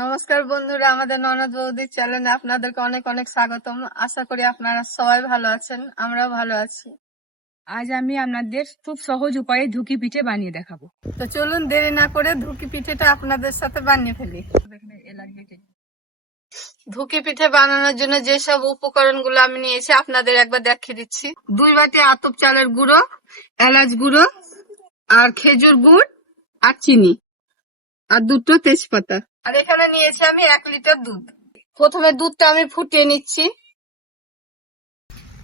নমস্কার বন্ধুরা আমাদের ননদ বৌদির চ্যানেলে আপনাদেরকে অনেক অনেক স্বাগতম। আশা করি আপনারা সবাই ভালো আছেন আমরাও ভালো আছি। আজ আমি আপনাদের খুব সহজ উপায়ে ধুকি পিঠে বানিয়ে দেখাবো। তো চলুন দেরি না করে ধুকি পিঠেটা আপনাদের সাথে বানিয়ে ফেলি। ধুকি পিঠে বানানোর জন্য যেসব উপকরণগুলো আমি নিয়েছি আপনাদের একবার দেখিয়ে দিচ্ছি। দুই বাটি আতপ চালের গুঁড়ো এলাচ গুঁড়ো আর খেজুর গুড় আর চিনি আর দুটো তেজপাতা। আর এখানে নিয়েছি আমি এক লিটার দুধ। প্রথমে দুধটা আমি ফুটিয়ে নিচ্ছি।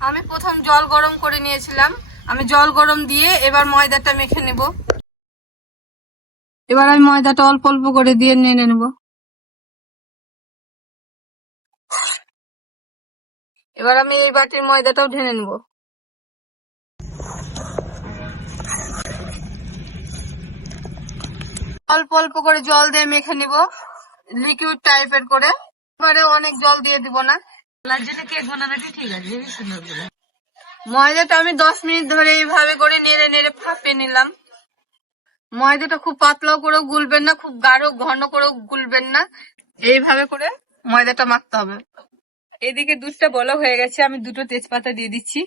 আমি প্রথম জল গরম করে নিয়েছিলাম। আমি জল গরম দিয়ে এবার ময়দাটা মেখে নেব। এবার আমি ময়দাটা অল্প অল্প করে দিয়ে নেড়ে নেব। এবার আমি এই বাটির ময়দাটাও ঢেলে নেব। অল্প অল্প করে জল দিয়ে মেখে নিব। লিকুইড টাইপের করে। এবারে অনেক জল দিয়ে দিব না। কেক বানানোটি ঠিক আছে হেবি সুন্দর করে। ময়দাটা আমি দশ মিনিট ধরে এইভাবে করে নেড়ে নেড়ে ফাঁপিয়ে নিলাম। ময়দাটা খুব পাতলাও করে গুলবেন না খুব গাঢ় ঘন করে গুলবেন না। এইভাবে করে ময়দাটা মাখতে হবে। এদিকে দুধটা বলা হয়ে গেছে আমি দুটো তেজপাতা দিয়ে দিচ্ছি।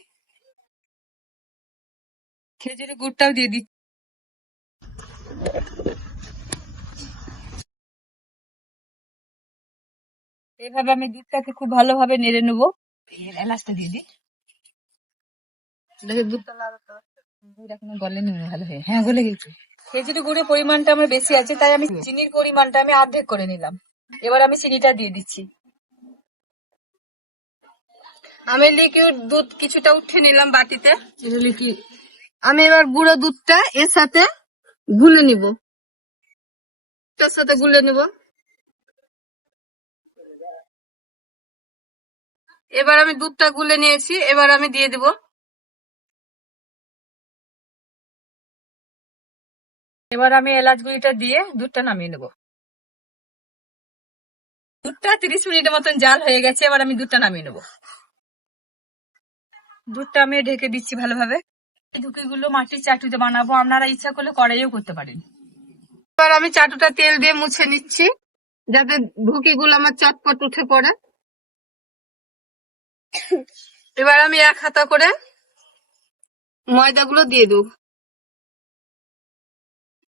খেজুরের গুড়টাও দিয়ে দিচ্ছি। এভাবে আমি দুধটাকে খুব ভালোভাবে নেড়ে নেব। এলাচটা দিয়ে দিই। দুধটা লাগাতে এখনও গলেনি ভালো হয়ে হ্যাঁ গলে গেছে। খেজুরের গুড়ের পরিমাণটা আমার বেশি আছে তাই আমি চিনির পরিমাণটা আমি অর্ধেক করে নিলাম। এবার আমি চিনিটা দিয়ে দিচ্ছি। আমি লিকুইড দুধ কিছুটা উঠে নিলাম বাটিতে। আমি এবার গুঁড়ো দুধটা এর সাথে গুলে নিব। এটার সাথে গুলে নিব। এবার আমি দুধটা গুলে নিয়েছি এবার আমি দিয়ে দিব। এবার আমি এলাচ গুঁড়িটা দিয়ে দুধটা নামিয়ে নেব। দুধটা তিরিশ মিনিটের মতন জাল হয়ে গেছে এবার আমি দুধটা নামিয়ে নেব। দুধটা আমি ঢেকে দিচ্ছি ভালোভাবে। ধুকিগুলো মাটির চাটুতে বানাবো আপনারা ইচ্ছা করলে কড়াইও করতে পারেন। এবার আমি চাটুটা তেল দিয়ে মুছে নিচ্ছি যাতে ধুকিগুলো আমার চটপট উঠে পড়ে। এবার আমি এক হাতা করে ময়দাগুলো দিয়ে দেব।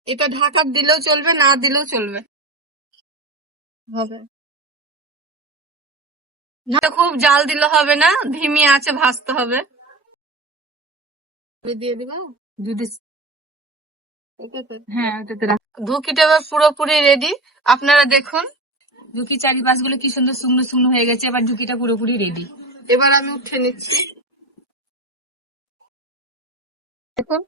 এটা ঢাকা দিলেও চলবে না দিলেও চলবে। হবে। খুব জাল দিলে হবে না ধিমি আছে ভাজতে হবে। দিয়ে দিব? দুধে হ্যাঁ ধুকিটা এবার পুরোপুরি রেডি আপনারা দেখুন ঝুঁকি চারিপাশগুলো কি সুন্দর শুকনো শুকনো হয়ে গেছে এবার ঝুঁকিটা পুরোপুরি রেডি এবার আমি উঠে নিচ্ছি। এখন?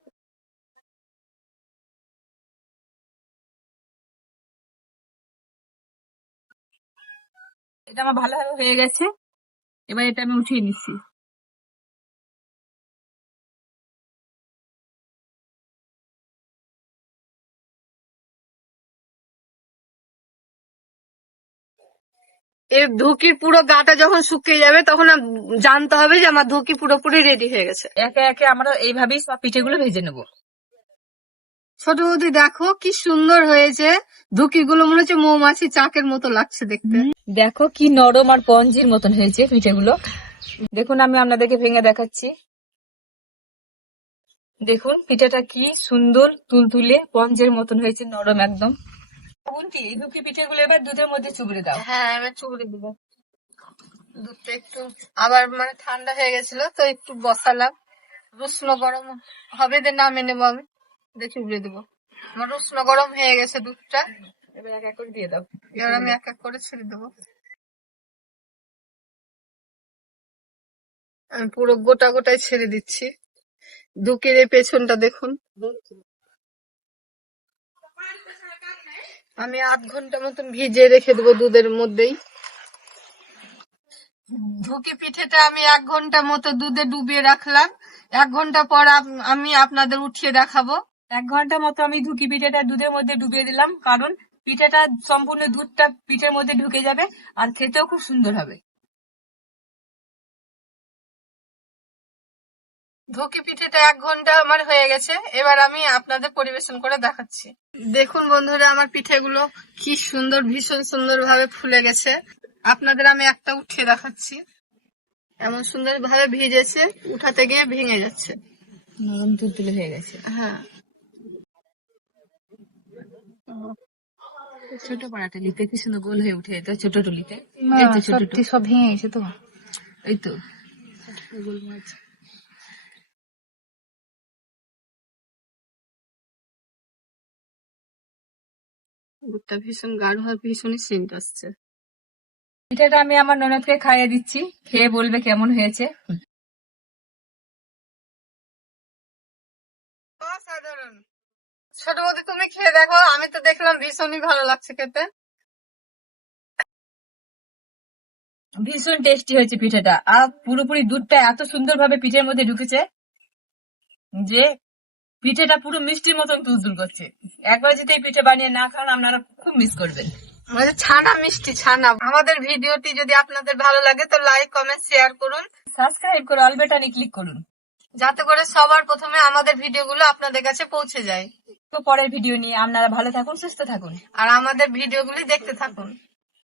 এটা আমার ভালোভাবে হয়ে গেছে। এবার এটা আমি উঠিয়ে নিচ্ছি। এর ধুকির পুরো গাটা যখন শুকিয়ে যাবে তখন জানতে হবে যে আমার ধুকি পুরোপুরি রেডি হয়ে গেছে। একে একে আমরা এইভাবেই সব পিঠেগুলো ভেজে নেব। ছোট বৌদি দেখো কি সুন্দর হয়েছে। ধুকি গুলো মনে হচ্ছে মৌমাছি চাকের মতো লাগছে দেখতে। দেখো কি নরম আর পঞ্জির মতন হয়েছে পিঠেগুলো। দেখুন আমি আপনাদেরকে ভেঙে দেখাচ্ছি। দেখুন পিঠাটা কি সুন্দর তুলতুলে পঞ্জের মতন হয়েছে নরম একদম। বলছি এই দুঃখী পিঠেগুলো এবার দুধের মধ্যে চুবড়ে দাও। হ্যাঁ এবার চুবড়ে দিব। দুধটা একটু আবার মানে ঠান্ডা হয়ে গেছিল তো একটু বসালাম। উষ্ণ গরম হবে দিয়ে নামে নেব আমি দেখি উড়ে দেবো। আমার উষ্ণ গরম হয়ে গেছে দুধটা। এবার এক এক করে দিয়ে দাও। এবার আমি এক এক করে ছেড়ে দেবো। আমি পুরো গোটা গোটাই ছেড়ে দিচ্ছি। দুকের এই পেছনটা দেখুন। আমি আধ ঘণ্টা মতন ভিজিয়ে রেখে দেবো দুধের মধ্যেই। ঢুকি পিঠেটা আমি এক ঘণ্টা মতো দুধে ডুবিয়ে রাখলাম। এক ঘণ্টা পর আমি আপনাদের উঠিয়ে দেখাবো। এক ঘণ্টা মতো আমি ঢুকি পিঠেটা দুধের মধ্যে ডুবিয়ে দিলাম, কারণ পিঠেটা, সম্পূর্ণ দুধটা পিঠের মধ্যে ঢুকে যাবে আর খেতেও খুব সুন্দর হবে। ধুকি পিঠেটা এক ঘণ্টা আমার হয়ে গেছে এবার আমি আপনাদের পরিবেশন করে দেখাচ্ছি। দেখুন বন্ধুরা আমার পিঠেগুলো কি সুন্দর ভীষণ সুন্দর ভাবে ফুলে গেছে। আপনাদের আমি একটা উঠিয়ে দেখাচ্ছি। এমন সুন্দর ভাবে ভিজেছে উঠাতে গিয়ে ভেঙে যাচ্ছে। নরম তুলতুলে হয়ে গেছে। হ্যাঁ। ছোট পাড়াটা লিতে কি সুন্দর গোল হয়ে উঠে যেত ছোট টুলিতে। ছোট সব ভেঙে গেছে তো। এই তো। গুড়টা ভীষণ গাঢ় আর ভীষণই সেন্ট আসছে। পিঠাটা আমি আমার ননদকে খাইয়ে দিচ্ছি খেয়ে বলবে কেমন হয়েছে। অসাধারণ। ছোট বৌদি তুমি খেয়ে দেখো আমি তো দেখলাম ভীষণই ভালো লাগছে খেতে। ভীষণ টেস্টি হয়েছে পিঠাটা। আর পুরোপুরি দুধটা এত সুন্দর ভাবে পিঠের মধ্যে ঢুকেছে যে পিঠেটা পুরো মিষ্টির মতন তুলতুল করছে। একবার যদি এই পিঠে বানিয়ে না খান আপনারা খুব মিস করবেন। মানে ছানা মিষ্টি ছানা। আমাদের ভিডিওটি যদি আপনাদের ভালো লাগে তো লাইক কমেন্ট শেয়ার করুন। সাবস্ক্রাইব করে অল বাটনে ক্লিক করুন। যাতে করে সবার প্রথমে আমাদের ভিডিওগুলো আপনাদের কাছে পৌঁছে যায়। তো পরের ভিডিও নিয়ে আপনারা ভালো থাকুন সুস্থ থাকুন। আর আমাদের ভিডিওগুলি দেখতে থাকুন।